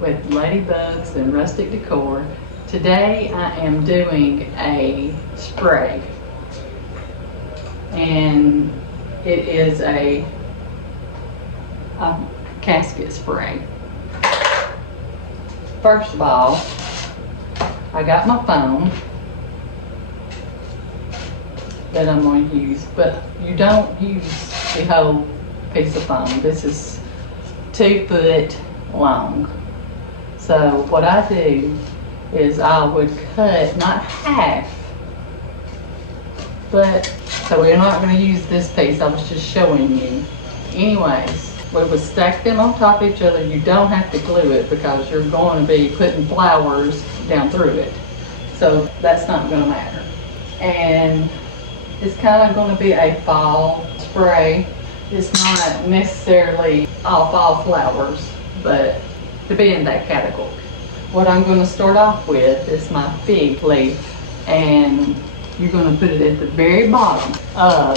with Ladybugs and Rustic Decor. Today I am doing a spray, and it is a casket spray. First of all, I got my foam that I'm going to use, but you don't use the whole piece of foam. This is 2 foot long. So what I do is I would cut, not half, but, so we're not going to use this piece, I was just showing you. Anyways, we would stack them on top of each other. You don't have to glue it because you're going to be putting flowers down through it. So that's not going to matter. And it's kind of going to be a fall spray. It's not necessarily all fall flowers, but to be in that category. What I'm going to start off with is my fig leaf, and you're going to put it at the very bottom of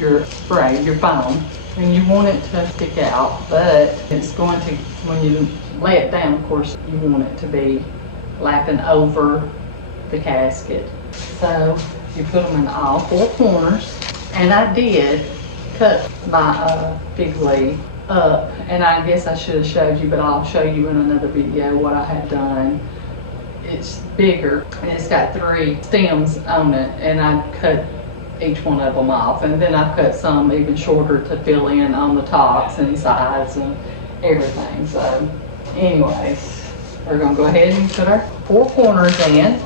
your spray, your foam, and you want it to stick out, but it's going to, when you lay it down, of course, you want it to be lapping over the casket. So you put them in all 4 corners, and I did cut my fig leaf up, and I guess I should have showed you, but I'll show you in another video what I had done. It's bigger, and it's got 3 stems on it, and I cut each one of them off, and then I cut some even shorter to fill in on the tops and sides and everything. So anyways, we're going to go ahead and put our 4 corners in,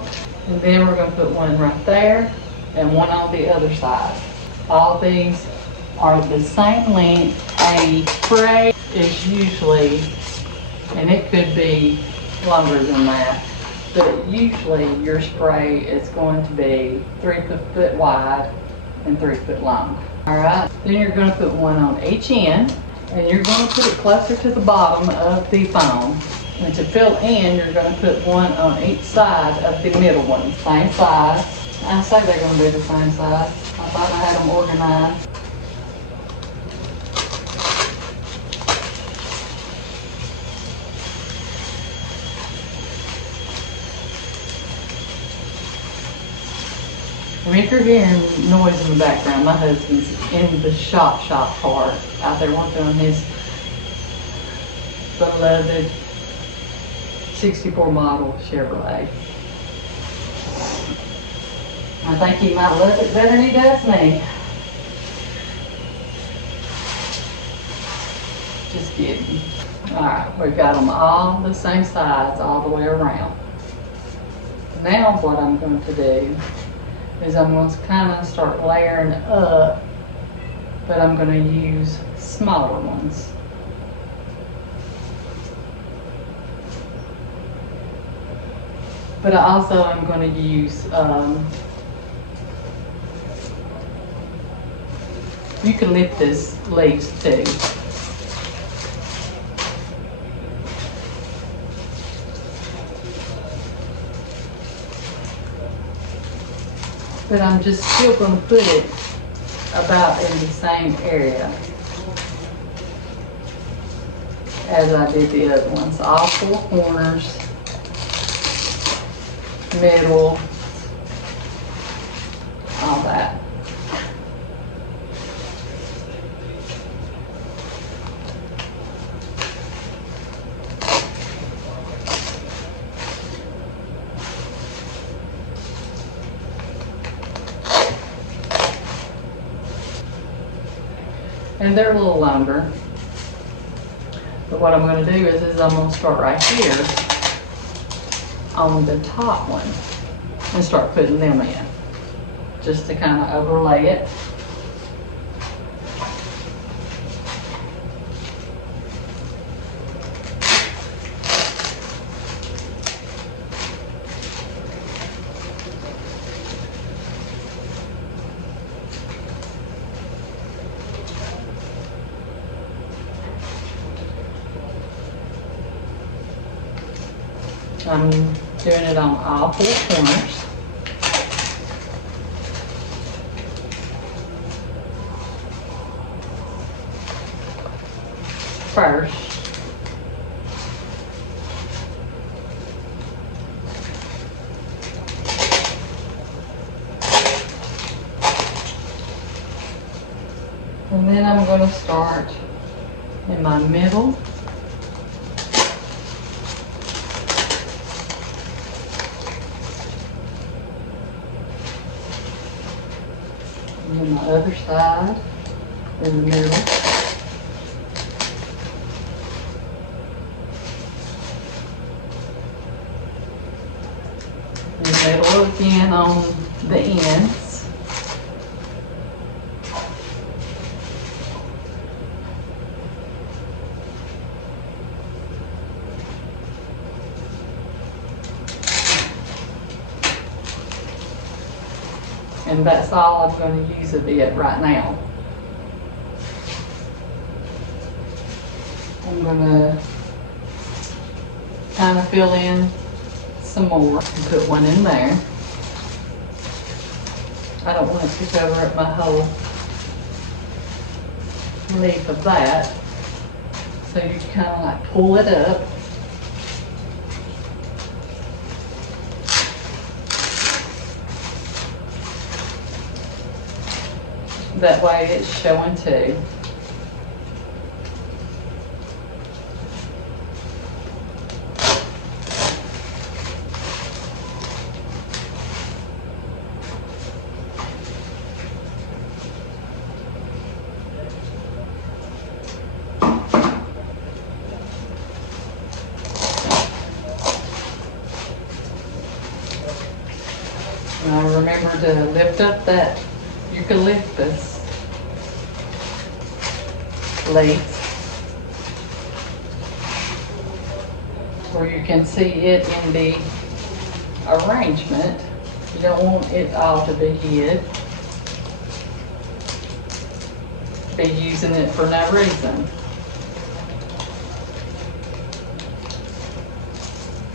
and then we're going to put one right there and one on the other side. All these are the same length. A spray is usually, and it could be longer than that, but usually your spray is going to be 3 foot wide and 3 foot long. All right, then you're going to put one on each end, and you're going to put it closer to the bottom of the foam. And to fill in, you're going to put one on each side of the middle one. Same size. I say they're going to be the same size. I thought I had them organized. And if you're hearing noise in the background, my husband's in the shop part out there working on his beloved 64 model Chevrolet. I think he might love it better than he does me. Just kidding. Alright, we've got them all the same size all the way around. Now what I'm going to do is I'm going to kind of start layering up, but I'm going to use smaller ones. But I also am going to use, eucalyptus leaves too. But I'm just still going to put it about in the same area as I did the other ones. All 4 corners, middle, all that. And they're a little longer. But what I'm going to do is I'm going to start right here on the top one and start putting them in, just to kind of overlay it. I'm doing it on all 4 corners. First. then I'm going to start in my middle. And then my other side in the middle. And middle again on the ends. And that's all I'm going to use of it right now. I'm going to kind of fill in some more and put one in there. I don't want it to cover up my whole leaf of that. So you kind of like pull it up. That way it's showing too. Now remember to lift up that eucalyptus leaf where you can see it in the arrangement. You don't want it all to be hid. Be using it for no reason.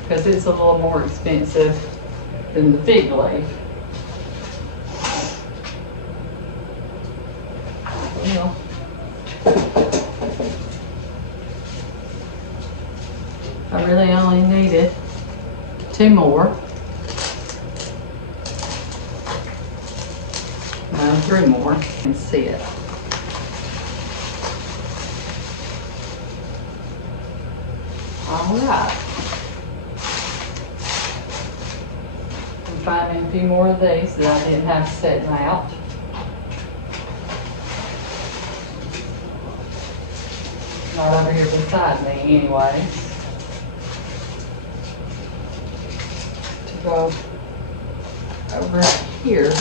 Because it's a little more expensive than the fig leaf. Well, I really only needed 2 more. No, 3 more. And see it. All right. I'm finding a few more of these that I didn't have setting out. Not over here beside me anyways. To go over here.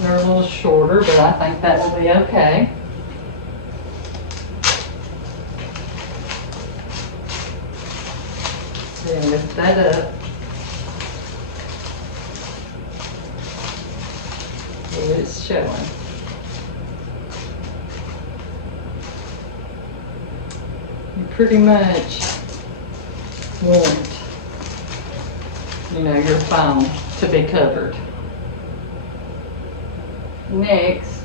They're a little shorter, but I think that will be okay. Then lift that up. So it's showing. You pretty much want, your phone to be covered. Next,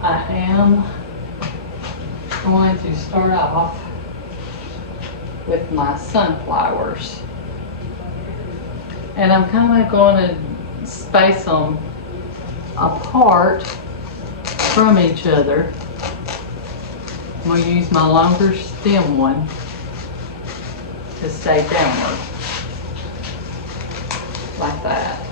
I am going to start off with my sunflowers. And I'm kind of going to space them apart from each other. I'm going to use my longer stem one to stay downward, like that.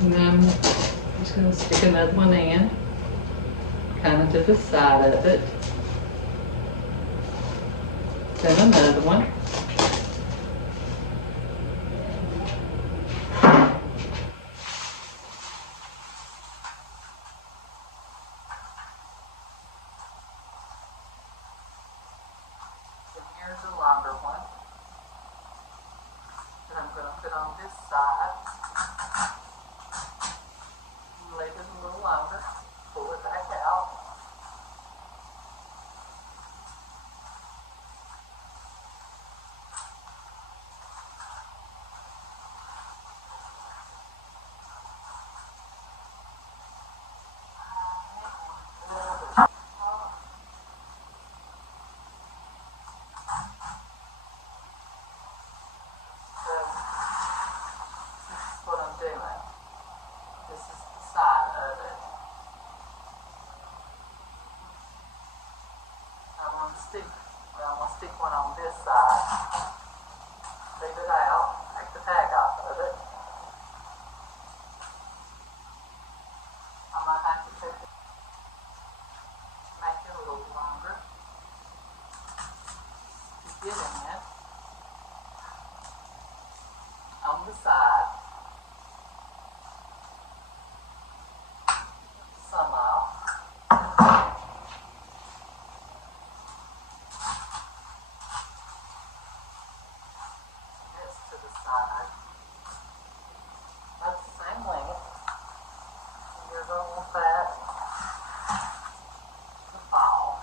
And then I'm just going to stick another one in, kind of to the side of it. Then another one. And here's a longer one that I'm going to put on this side. Leave it a little longer, pull it back out. A little stick, well, I'm gonna stick one on this side, leave it out, take the tag off of it. I might have to make it a little longer to get in it on the side. Some off. This to the side. That's the same length. You're going to want that to fall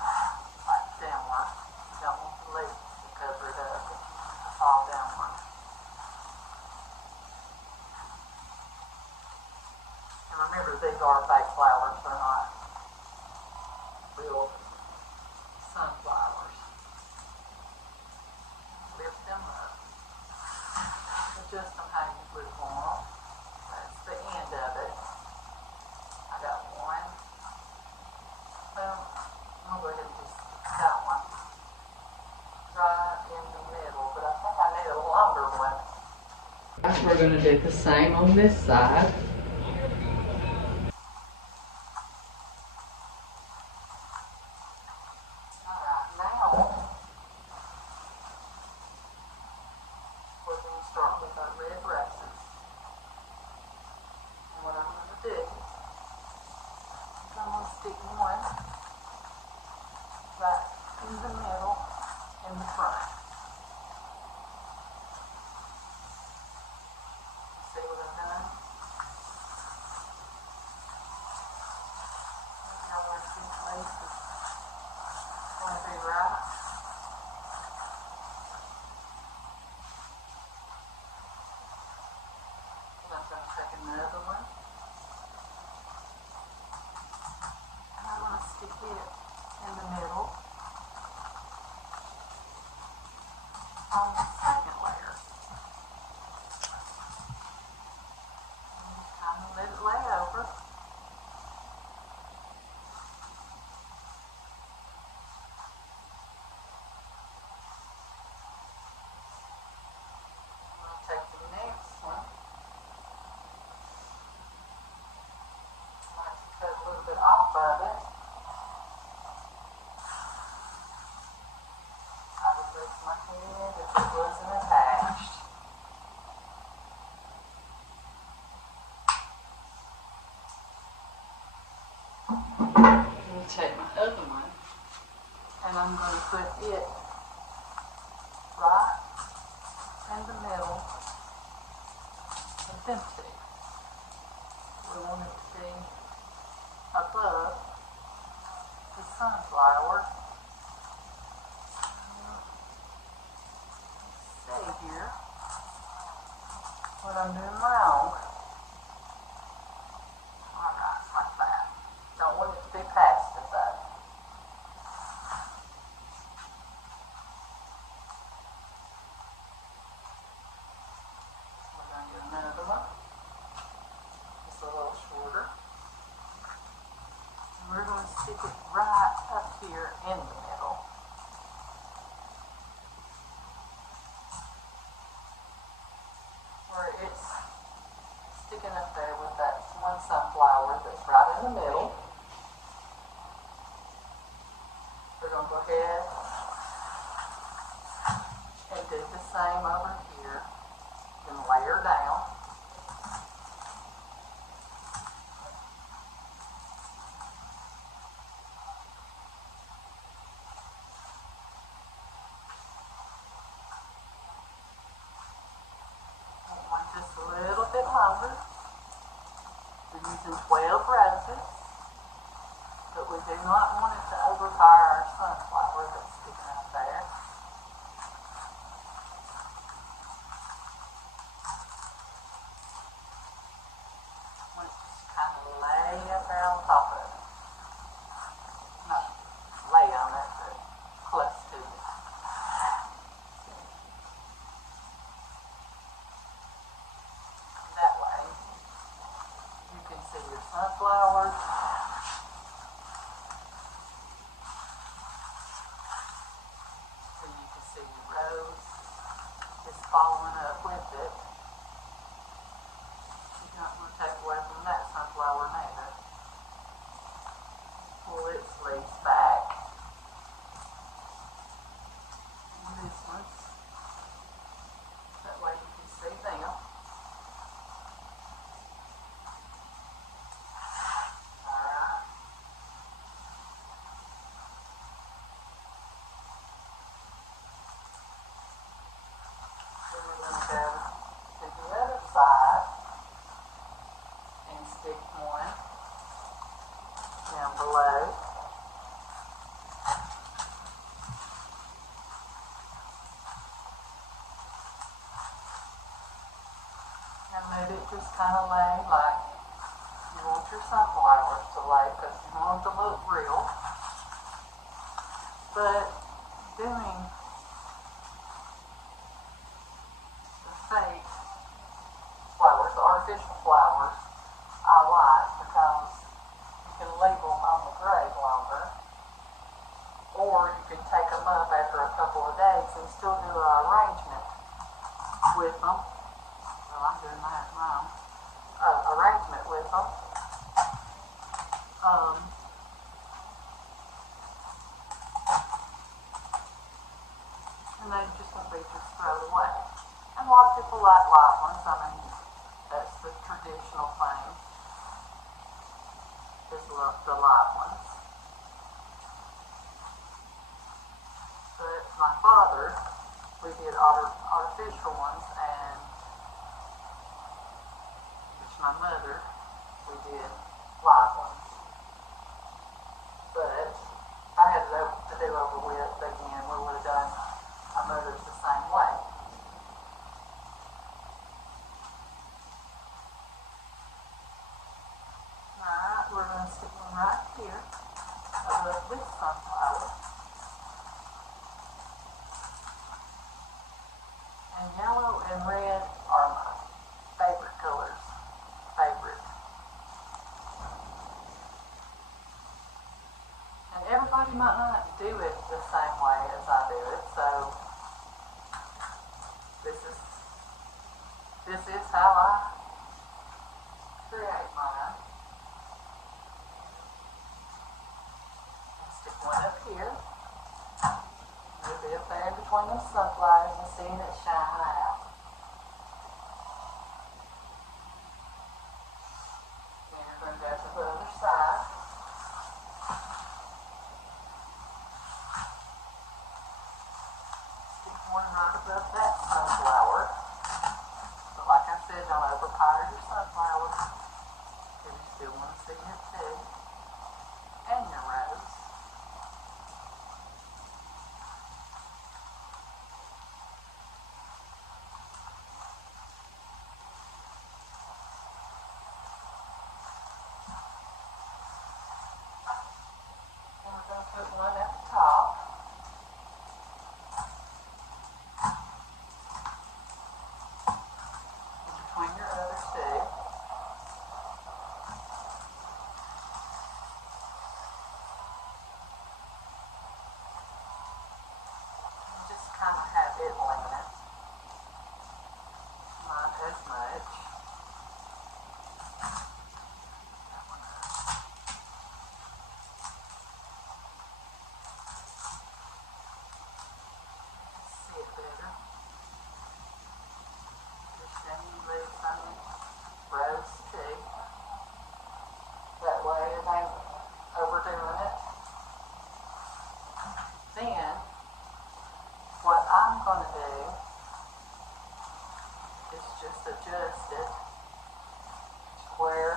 like downward. You don't want the leaf to cover it up to fall downward. And remember, these are fake flowers. They're not real sunflowers. Lift them up. Adjust them how you would want. That's the end of it. I got one. Well, I'll go ahead and just got one right in the middle, but I think I need a longer one. We're going to do the same on this side. Alright, now we're going to start with our red roses. And what I'm going to do is I'm going to stick one right in the middle in the front. See what I've done? Maybe I want these laces going to be right. And I'm going to take another one. And I'm going to stick it in the middle on the second layer. And just kind of let it lay over. I'll take the next one. I like to cut a little bit off of it. I would lift my head if it wasn't attached. I'm going to take my other one and I'm going to put it right in the middle of them two. We want it to be above the sunflower. See here what I'm doing wrong. Alright, like that. Don't want it to be past it though. We're going to do another one. It's a little shorter. And we're going to stick it right up here in the middle. Where it's sticking up there with that one sunflower that's right in the middle. We're going to go ahead and do the same over here and layer down. Just a little bit longer. We're using 12 roses, but we do not want it to overpower our sunflower that's sticking up there. Want it to just kind of lay up there on top of it. Not lay on it, but close to it. That way, you can see your sunflowers following up with it. She's not going to take away from that sunflower neither. Pull its leaves back. And this one's, that way you can see them. Alright. Then we're going to go to the other side and stick one down below. And let it just kind of lay like you want your sunflowers to lay, because you want them to look real. But doing the fake flowers, the artificial flowers, I like because you can leave them on the grave longer, or you can take them up after a couple of days and still do an arrangement with them. Well, I'm doing that wrong. Arrangement with them. And they just won't be just thrown away. And a lot of people like live ones. I mean, that's the traditional thing, is the live ones. But my father, we did artificial ones, and my mother, we did live ones. But if I had to do over with again, we would have done my mother's the same way. Alright, we're going to stick one right here above this sunflower. And yellow and red are my favorite colors. And everybody might not do it the same way as I do it, so this is how I create mine. I'll stick one up here. It'll be up there in between the sunflowers and seeing it shine out. Then you're going to go to the other side. Stick one right above that sunflower. But like I said, don't overpower your sunflower, because you still want to see it too. And your rose. Put one at the top. In between your other two. And just kind of have it leaning. Not as much. Rose too. That way it ain't overdoing it. Then, what I'm going to do is just adjust it where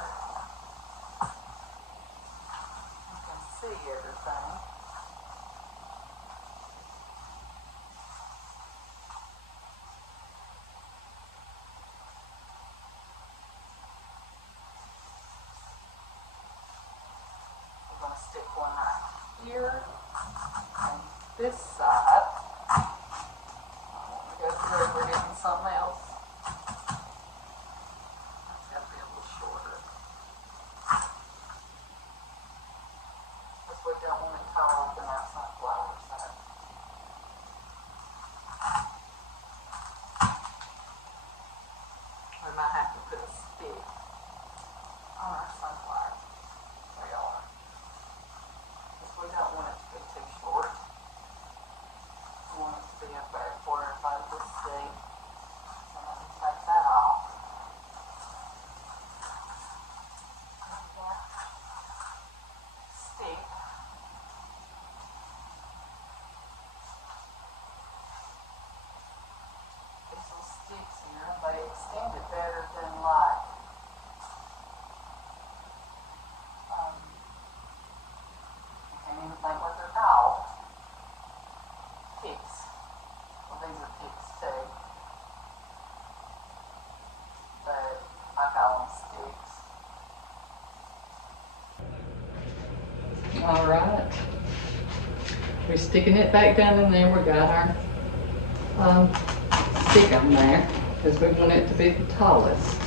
you can see everything. I'm going to stick one right here on this side. I want to go through, we're getting something else. That's got to be a little shorter. Because we don't want it tall up in our sunflower side. sticks here. They extend it better than like I can't even think what they're called. Picks. Well, these are picks too. But I call them sticks. Alright. We're sticking it back down in there. We got our stick on there because we want it to be the tallest.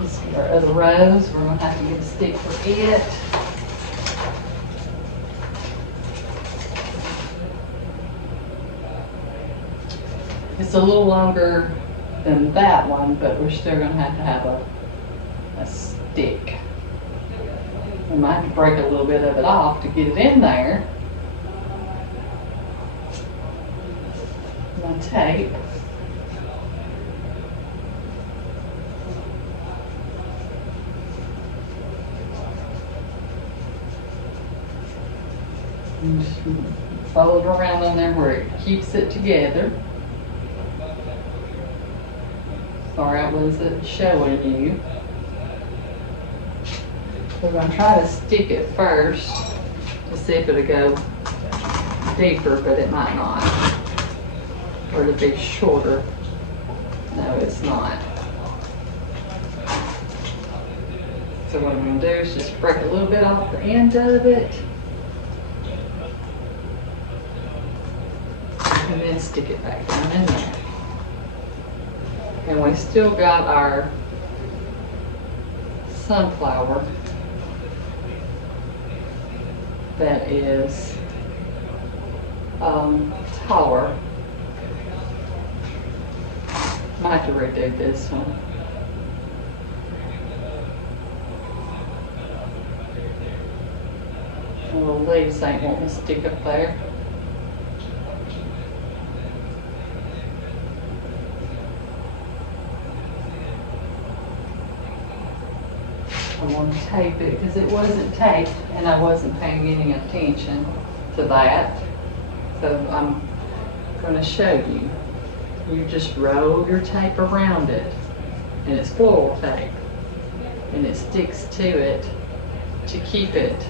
This is our other rose. We're going to have to get a stick for it. It's a little longer than that one, but we're still going to have a stick. We might have to break a little bit of it off to get it in there. My tape. And just fold it around in there where it keeps it together. Sorry, I wasn't showing you. We're going to try to stick it first to see if it'll go deeper, but it might not. Or it'll be shorter. No, it's not. So what I'm going to do is just break a little bit off the end of it. And then stick it back down in there. And we still got our sunflower that is taller. Might have to redo this one. The little leaves ain't wanting to stick up there. I want to tape it because it wasn't taped and I wasn't paying any attention to that. So I'm going to show you. You just roll your tape around it, and it's floral tape, and it sticks to it to keep it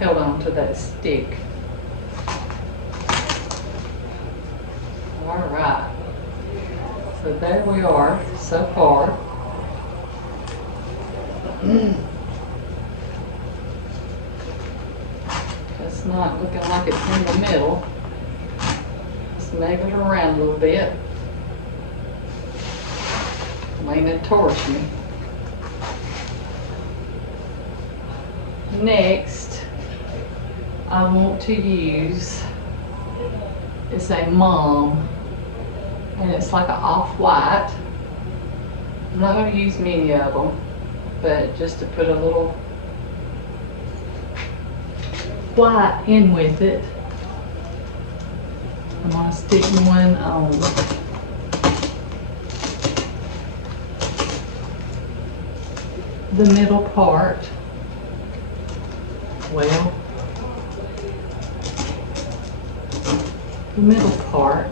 held on to that stick. All right. So there we are so far. It's not looking like it's in the middle. Just move it around a little bit. Lean it towards me. Next, I want to use, it's a mom, and it's like an off-white. I'm not going to use many of them, but just to put a little white in with it. I'm going to stick one on the middle part. Well, the middle part.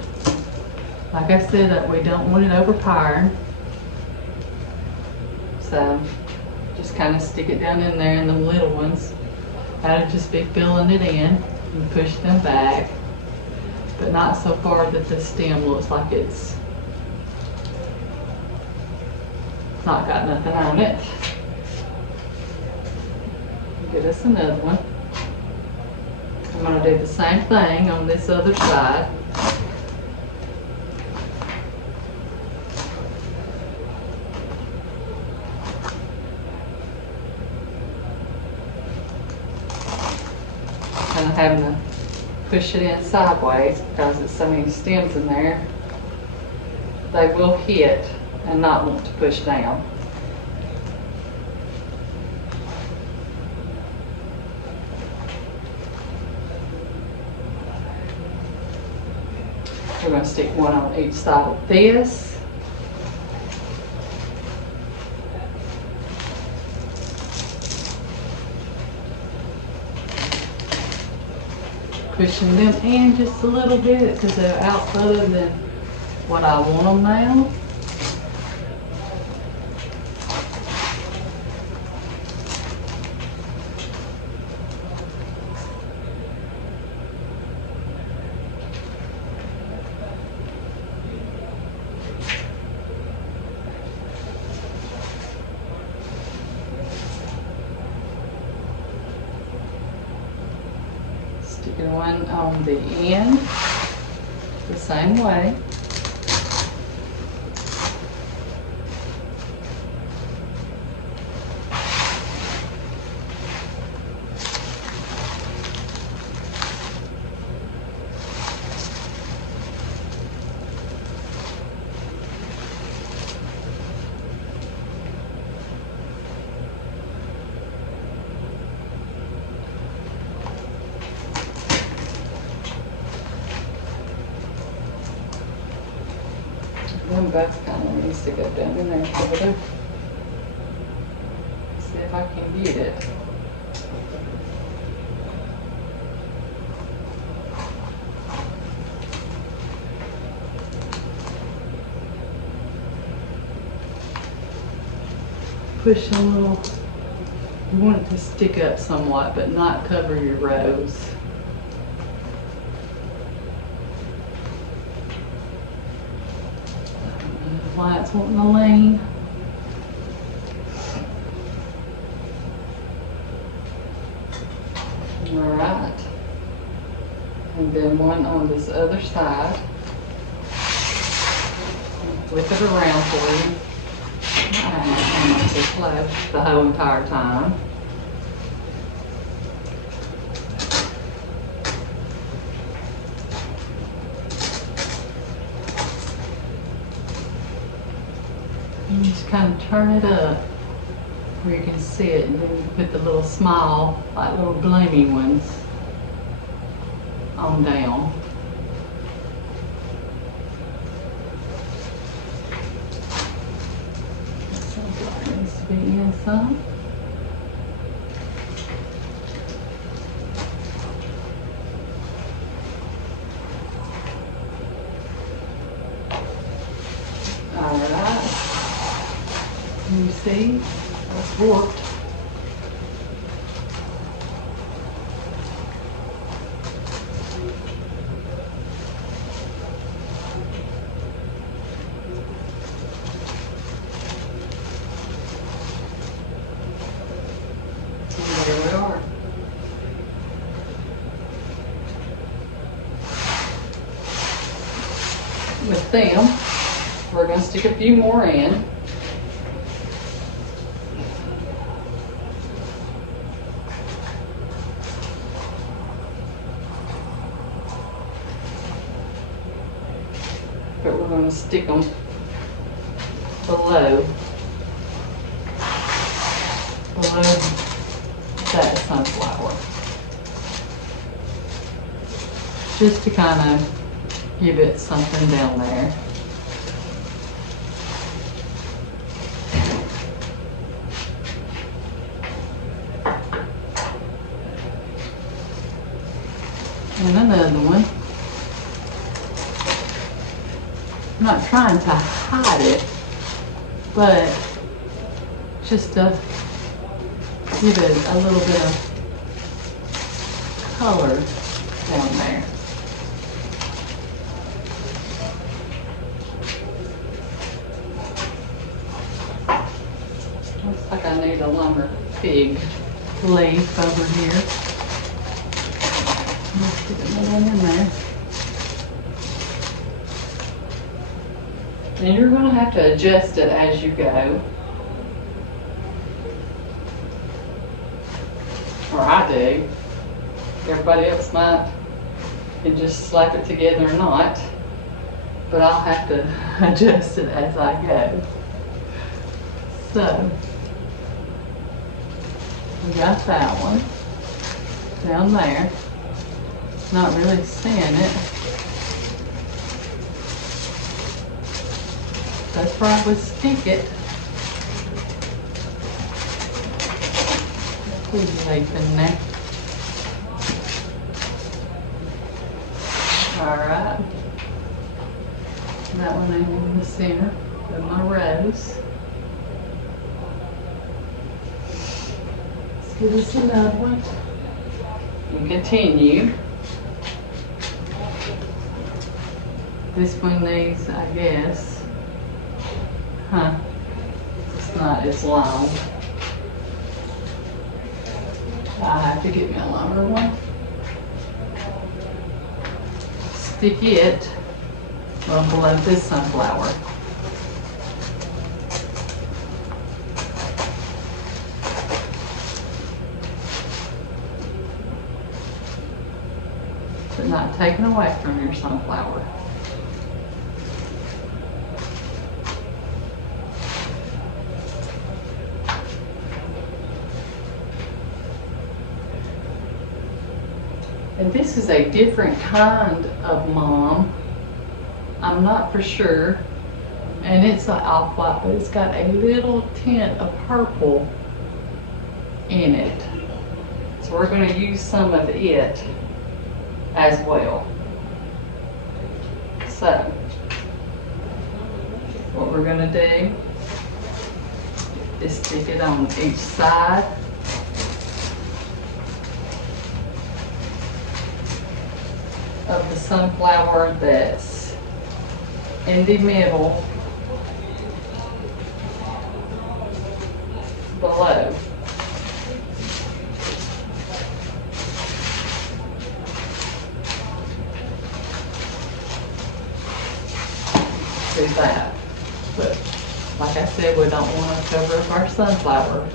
Like I said, we don't want it overpowering. So just kind of stick it down in there, and the little ones, that'll just be filling it in and push them back, but not so far that the stem looks like it's not got nothing on it. Get us another one. I'm going to do the same thing on this other side. Kind of having to push it in sideways because there's so many stems in there. They will hit and not want to push down. We're going to stick one on each side of this. pushing them in just a little bit because they're out further than what I want them now. Sticking one on the end the same way. One both kind of needs to go down in there over there. See if I can get it. Push a little. You want it to stick up somewhat, but not cover your rows. Why it's wanting to lean. All right. And then one on this other side. Flip it around for you. I'm not just left the whole entire time. And just kind of turn it up where you can see it, and then you put the little small, like little gleaming ones on down. Sunflower needs to be in some. All right. You see, it's warped. And there we are. With them, we're going to stick a few more in. But we're going to stick them below that sunflower, just to kind of give it something down there. And another one. I'm not trying to hide it, but just to give it a little bit of color down there. Looks like I need a lumber fig leaf over here. Let's stick another one in there. And you're going to have to adjust it as you go. Or I do. Everybody else might can just slap it together or not. But I'll have to adjust it as I go. So, we got that one down there. Not really seeing it. That's where I would stick it. Put the leaf in there. Alright. That one in the center of my rose. Let's give us another one. And continue. This one needs, I guess, it's not as long. I have to get me a longer one. Stick it below this sunflower. But not taken away from your sunflower. And this is a different kind of mom. I'm not for sure. And it's an off-white, but it's got a little tint of purple in it. So we're going to use some of it as well. So, what we're going to do is stick it on each side. Of the sunflower that's in the middle below. Do that. But like I said, we don't want to cover up our sunflower.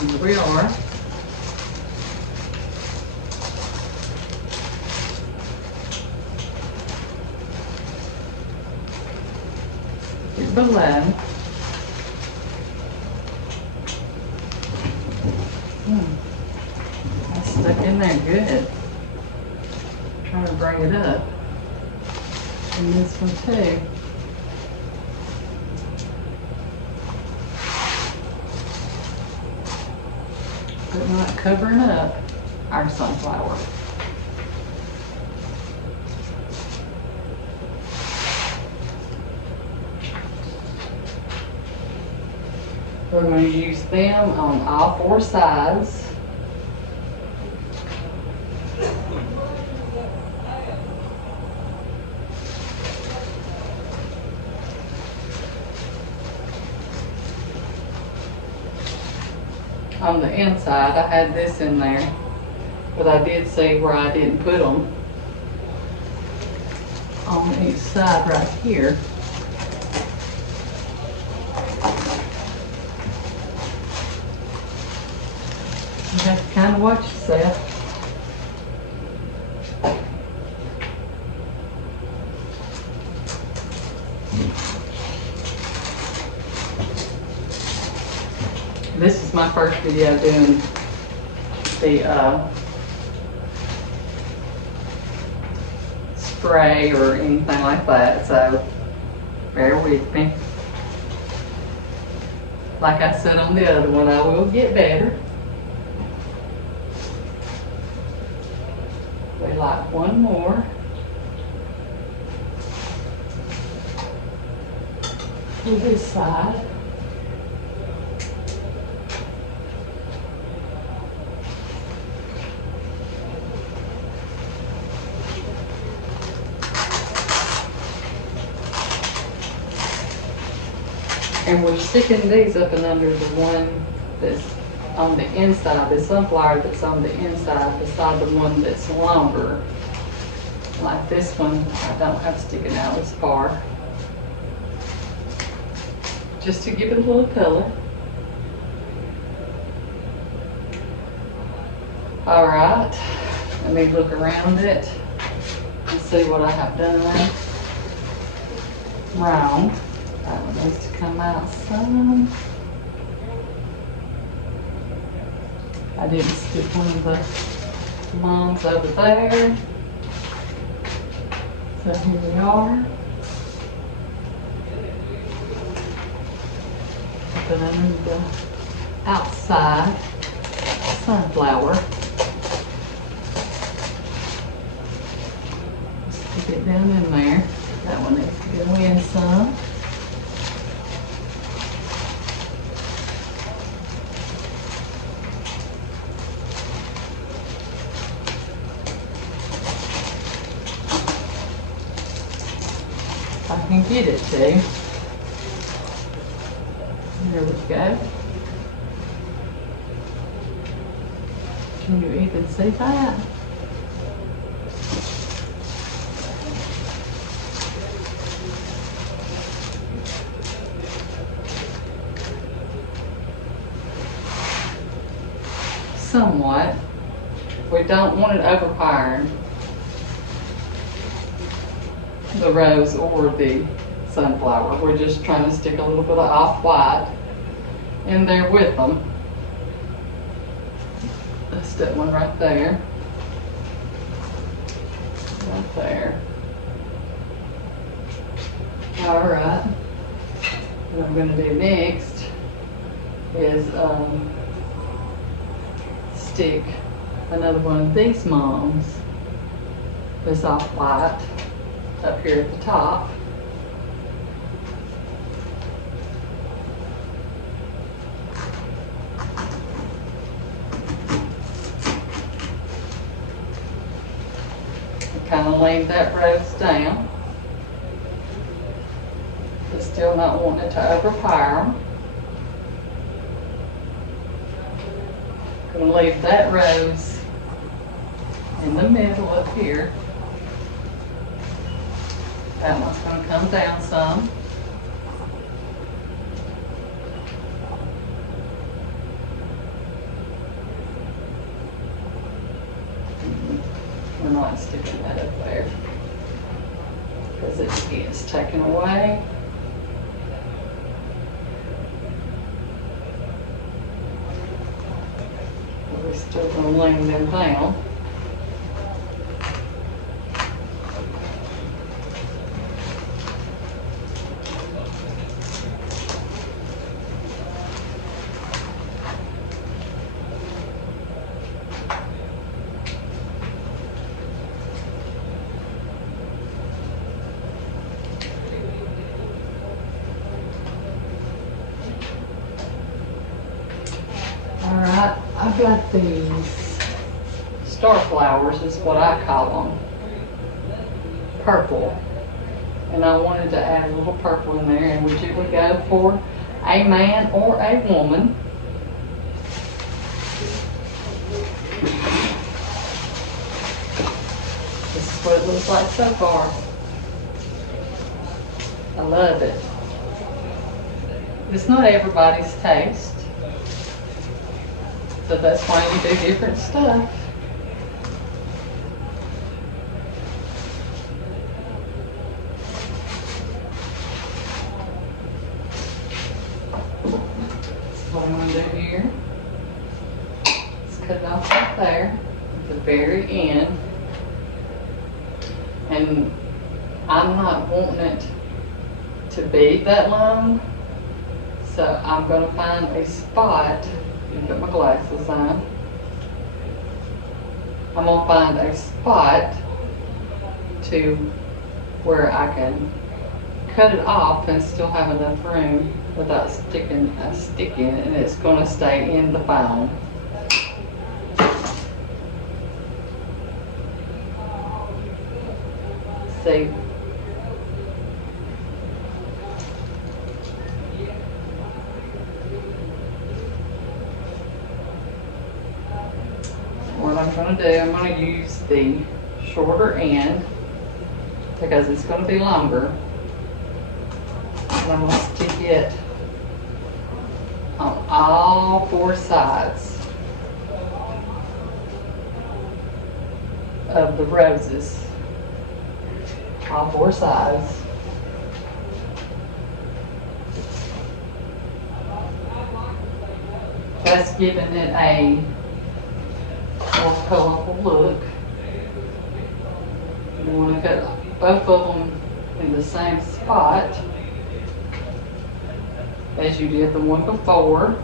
Here we are. Get below. That's stuck in there good. Trying to bring it up. And this one too. But not covering up our sunflower. We're going to use them on all four sides. On the inside, I had this in there, but I did see where I didn't put them on each side right here. You have to kind of watch yourself. This is my first video doing the spray or anything like that, so bear with me. Like I said on the other one, I will get better. We like one more. To this side. And we're sticking these up and under the one that's on the inside, the sunflower that's on the inside beside the one that's longer. Like this one, I don't have sticking out as far. Just to give it a little color. All right, let me look around it and see what I have done wrong. That one needs to come out some. I didn't stick one of the moms over there. So here we are. Put under the outside sunflower. Stick it down in there. That one needs to go in some. I can get it to. There we go. Can you even see that? Somewhat. We don't want it overpowering the rose or the sunflower. We're just trying to stick a little bit of off-white in there with them. That's that one right there. Right there. All right. What I'm going to do next is stick another one of these moms, this off-white, up here at the top. Kind of lay that rose down, but still not wanting it to overpower them. Going to leave that rose in the middle up here. That one's going to come down some. We're not sticking that up there because it gets taken away. We're still going to lay them down. Alright, I've got these star flowers, is what I call them, purple. And I wanted to add a little purple in there, and would you would go for a man or a woman. This is what it looks like so far. I love it. It's not everybody's taste. So that's why you do different stuff. That's what I'm going to do here. Let's cut it off right there at the very end. And I'm not wanting it to be that long, so I'm going to find a spot. Put my glasses on. I'm going to find a spot to where I can cut it off and still have enough room without sticking a stick in it, and it's going to stay in the foam. See? What I'm going to do, I'm going to use the shorter end because it's going to be longer. And I'm going to stick it on all four sides of the roses. All four sides. That's giving it a more colorful look. You want to cut both of them in the same spot as you did the one before.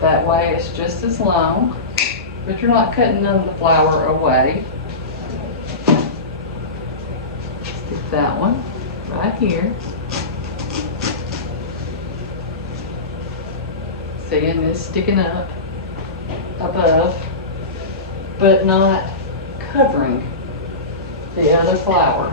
That way it's just as long, but you're not cutting none of the flour away. Stick that one right here. Seeing this sticking up above, but not covering the other flour.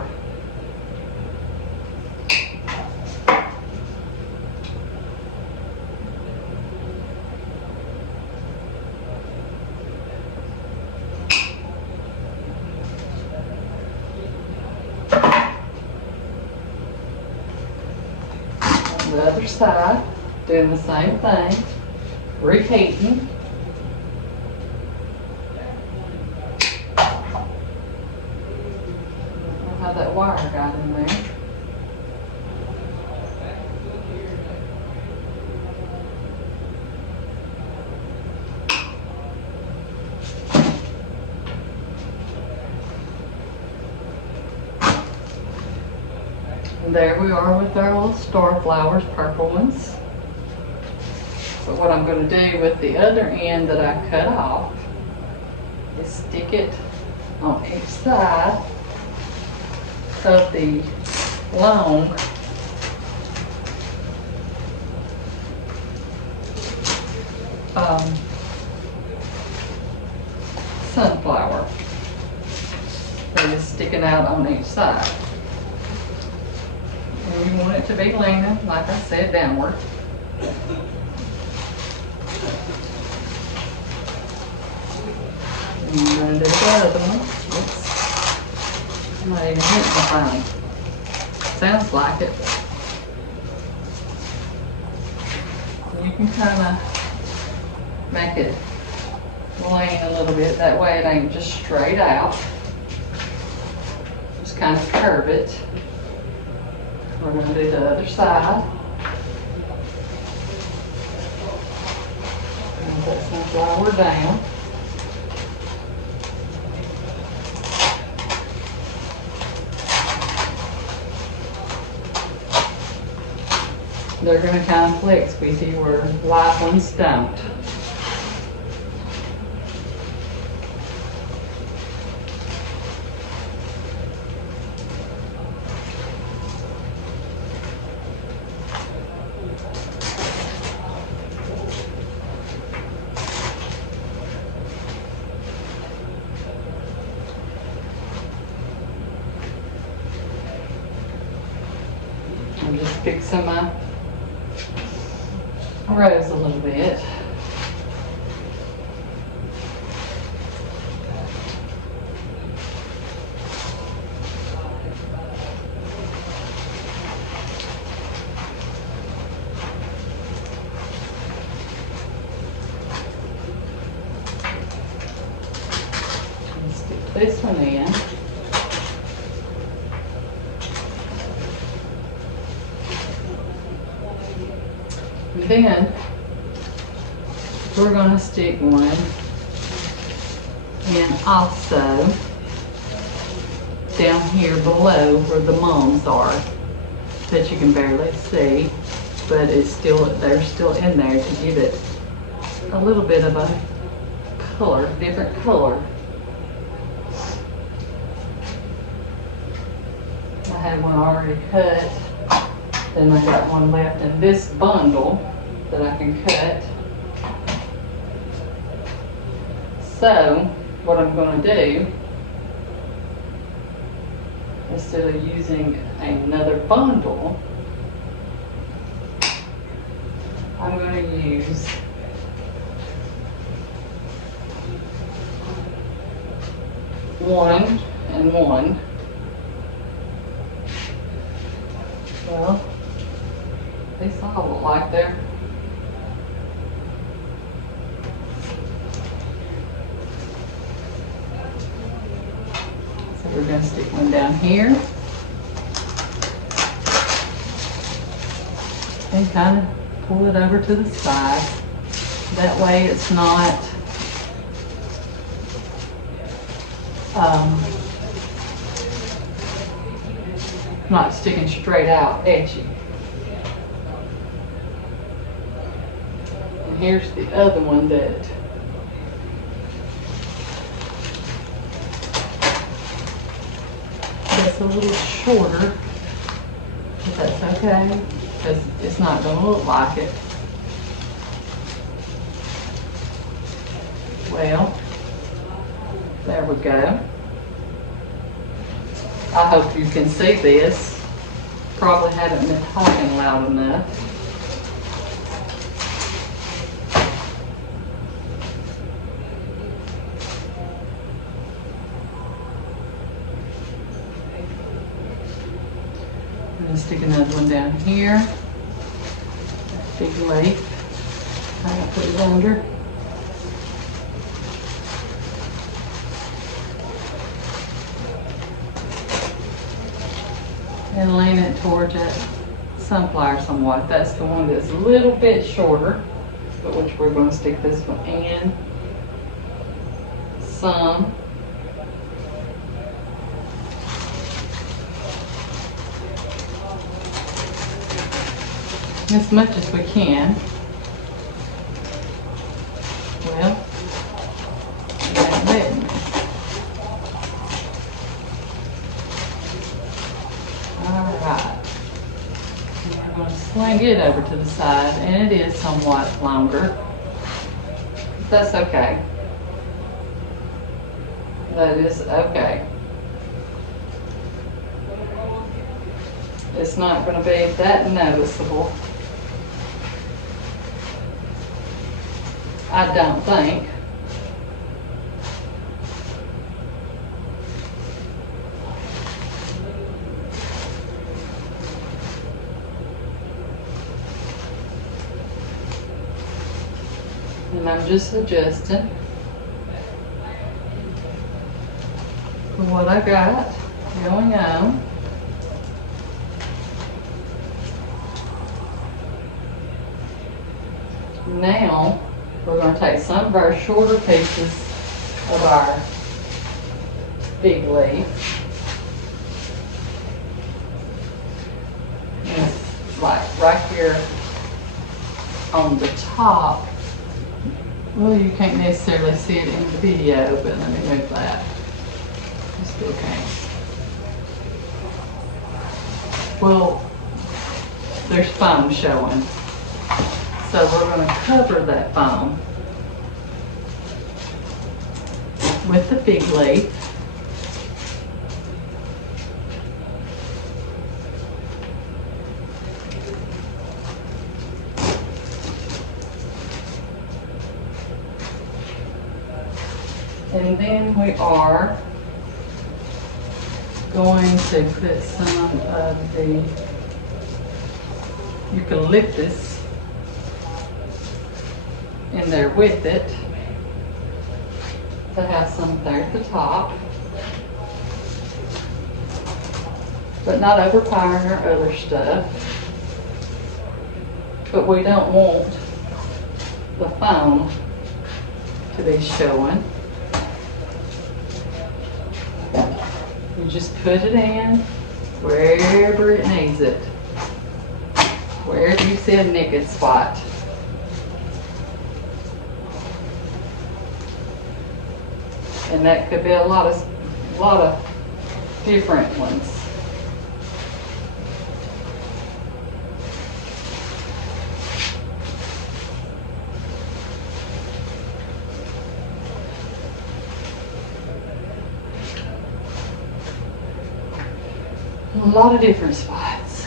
On the other side, doing the same thing, repeating. How that wire got in there. And there we are with our little star flowers, purple ones. So what I'm going to do with the other end that I cut off is stick it on each side of the long sunflower that is sticking out on each side. And you want it to be leaning, like I said, downward. And I'm going to do the other one. Oops. I'm not even hitting the phone. Sounds like it. You can kind of make it lean a little bit. That way it ain't just straight out. Just kind of curve it. We're going to do the other side. And put some flour down. They're going to kind of flex with you where light ones don't. I'm just fixing my rows a little bit. Stick this one in. Then we're going to stick one in also down here below where the mums are that you can barely see, but it's still, they're still in there to give it a little bit of a color, different color. I had one already cut, then I got one left in this bundle that I can cut. So what I'm going to do, instead of using another bundle, I'm going to use one and one. Well, these all look like they're so we're going to stick one down here and kind of pull it over to the side. That way it's not not sticking straight out at you. And here's the other one that's a little shorter, but that's okay, because it's not going to look like it. Well, there we go. I hope you can see this. Probably haven't been talking loud enough. I'm going to stick another one down here. Big leaf. I'm going to put it under. And lean it towards that sunflower somewhat. That's the one that's a little bit shorter, but which we're going to stick this one in some. As much as we can. Well, that letting me. Alright. We're going to sling it over to the side, and it is somewhat longer. That's okay. That is okay. It's not going to be that noticeable. I don't think. And I'm just adjusting for what I got going on. Now, we're going to take some of our shorter pieces of our big leaf. And it's like right here on the top. Well, you can't necessarily see it in the video, but let me move that. You still can't. Well, there's foam showing. So we're going to cover that foam with the big leaf. And then we are going to put some of the eucalyptus in there with it to have some there at the top, but not overpowering our other stuff. But we don't want the foam to be showing. You just put it in wherever it needs it, wherever you see a naked spot. And that could be a lot of different ones. A lot of different spots.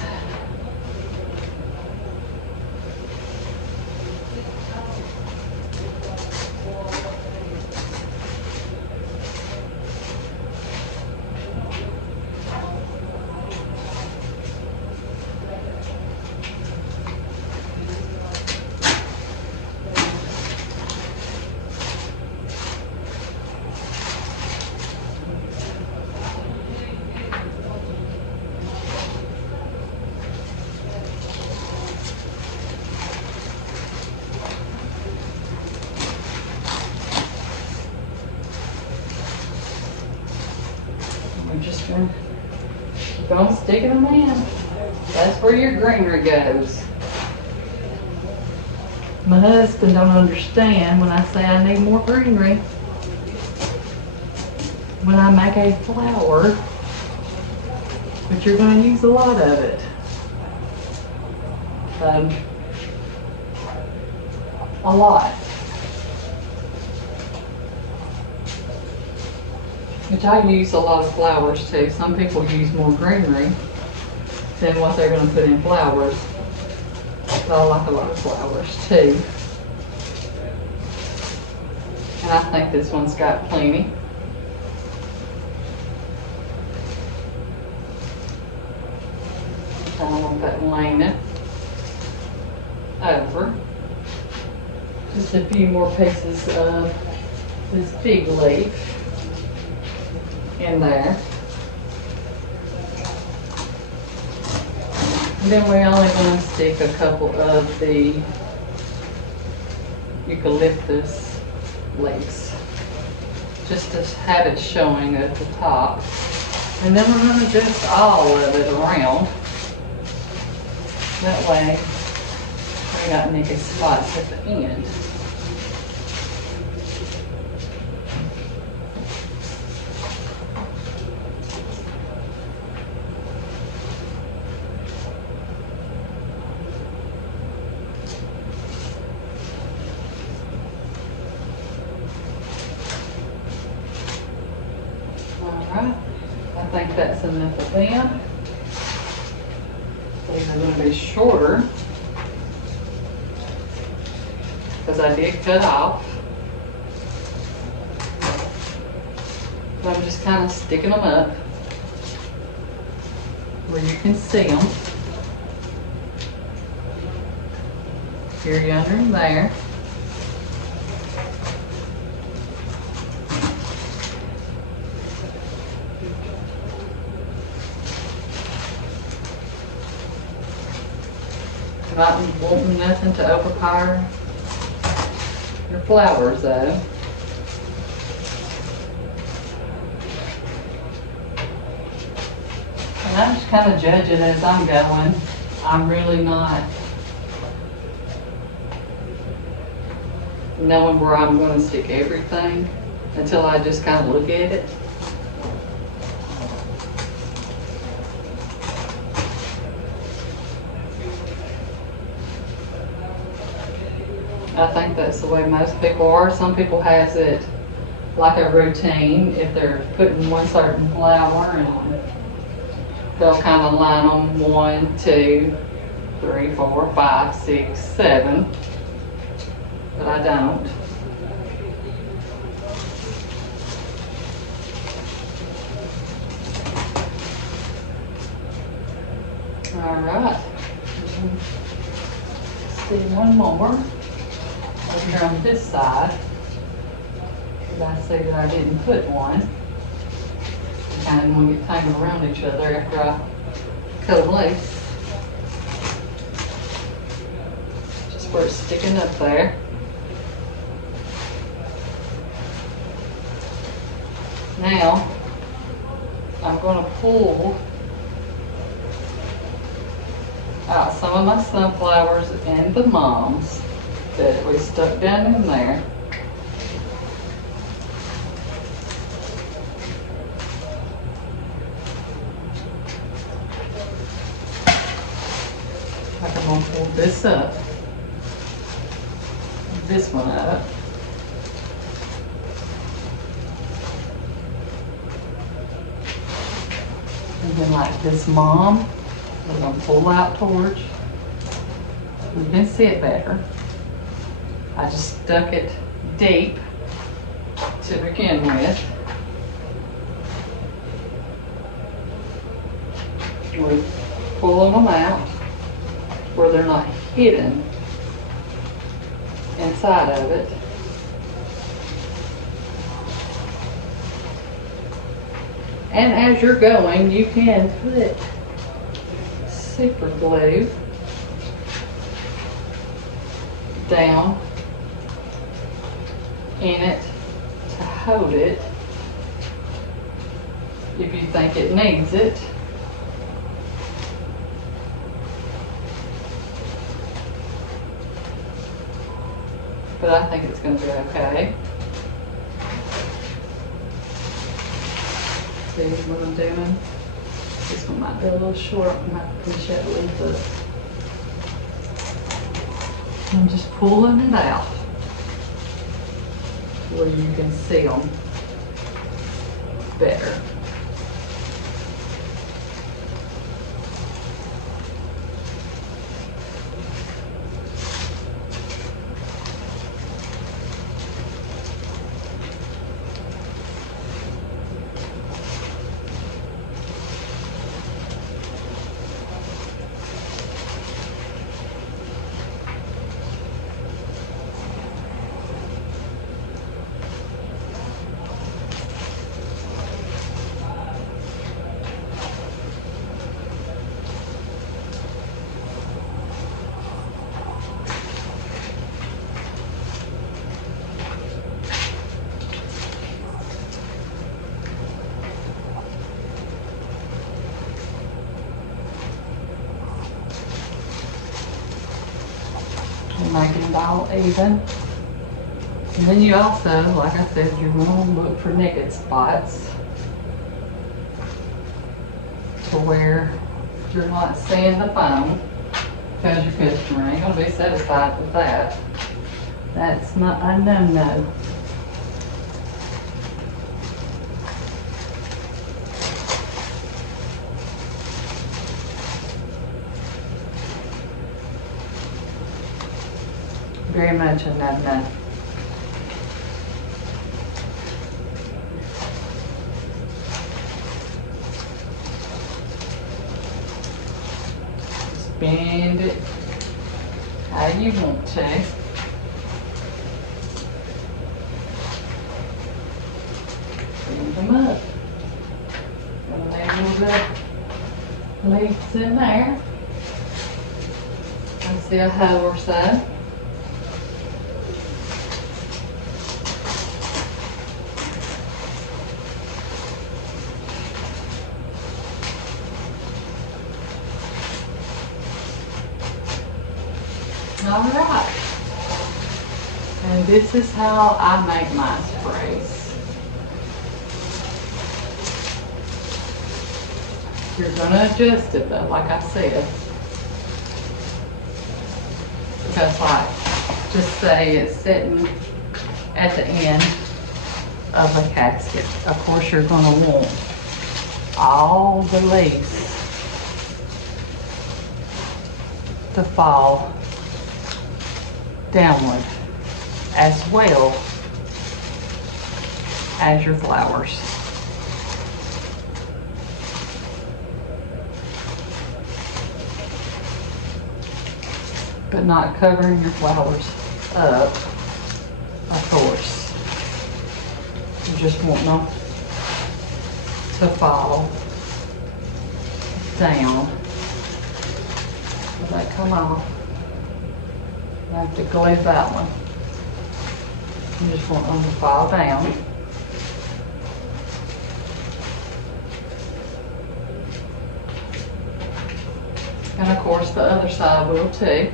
We're just going to gonna stick them in. That's where your greenery goes. My husband don't understand when I say I need more greenery. When I make a flower, but you're gonna use a lot of it. A lot. Which I use a lot of flowers too. Some people use more greenery than what they're gonna put in flowers. But I like a lot of flowers too. And I think this one's got plenty. I want that liner over. Just a few more pieces of this fig leaf in there. And then we're only going to stick a couple of the eucalyptus leaves, just to have it showing at the top. And then we're going to dust all of it around. That way, we got nicky spots at the end. Alright, I think that's enough of them. These are going to be shorter because I did cut off. But I'm just kind of sticking them up where you can see them. Here, yonder, and there. Not wanting nothing to overpower your flowers though. And I'm just kind of judging as I'm going. I'm really not knowing where I'm going to stick everything until I just kind of look at it. I think that's the way most people are. Some people has it like a routine. If they're putting one certain flower, and they'll kind of line them 1, 2, 3, 4, 5, 6, 7. But I don't. All right. Let's do one more. Over here on this side, because I see that I didn't put one. I kind of didn't want to get tangled around each other after I cut them loose. Just where it's sticking up there. Now, I'm going to pull out some of my sunflowers and the moms that we stuck down in there. I'm going to pull this up, this one up. And then like this mom, we're going to pull out towards. You can see it better. I just stuck it deep to begin with. We're pulling them out where they're not hidden inside of it. And as you're going, you can put super glue down in it to hold it if you think it needs it. but I think it's going to be okay. See what I'm doing? This one might be a little short. I might push that a little bit. I'm just pulling it out where you can see them better. Making it all even. And then you also, like I said, you're going to look for naked spots to where you're not seeing the foam, because your customer ain't going to be satisfied with that. That's not a no-no. Very much a no-no. Bend it how you want to. Bend them up. Gonna leave a little bit leaves in there. I see a hoe or so. All right, and this is how I make my sprays. You're gonna adjust it though, like I said, because like, just say it's sitting at the end of a casket. Of course, you're gonna want all the leaves to fall downward as well as your flowers. But not covering your flowers up, of course. You just want them to fall down. Will that come off? I have to glue that one. You just want them to fall down. And of course the other side will too.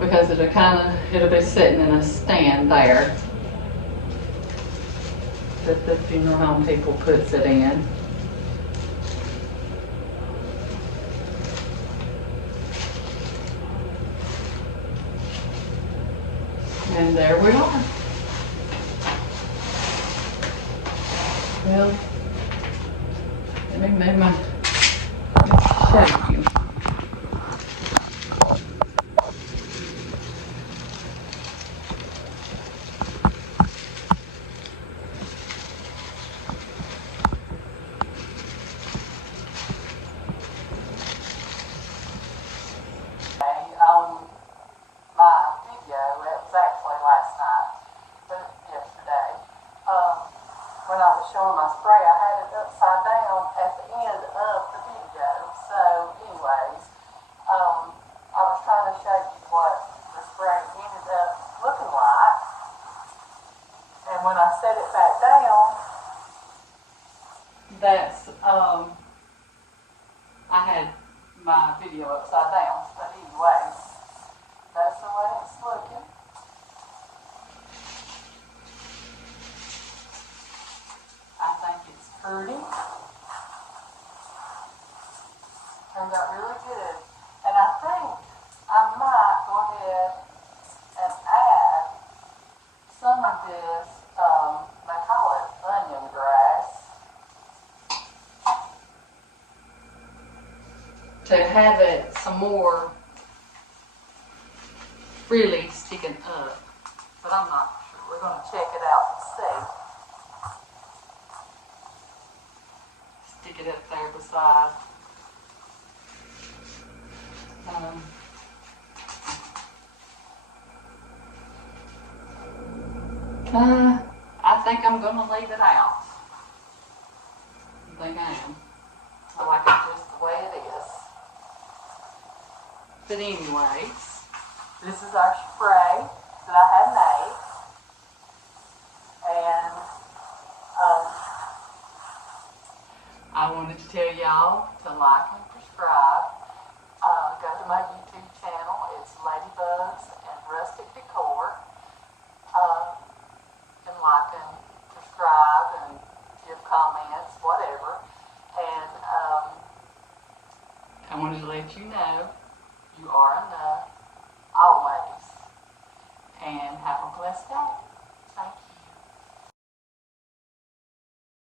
Because it'll be sitting in a stand there that the funeral home people puts it in. And there we are. Well, let me move my, show you. On my video, it was actually last night, but yesterday, when I was showing my spray, I had it upside down at the end of the video. So anyways, I was trying to show you what the spray ended up looking like. And when I set it back down, that's, I had my video upside down. But anyways, that's the way it's looking. some of this, they call it onion grass, to have it some more really sticking up. But I'm not sure. We're going to check it out and see. Stick it up there beside. I think I'm going to leave it out. I think I am. I like it just the way it is. But anyways, this is our spray that I had made. And I wanted to tell y'all to like and subscribe. Go to my YouTube channel. It's Ladybugs and Rustic Decor. And like and subscribe and give comments, whatever. And I wanted to let you know you are enough, always. And have a blessed day.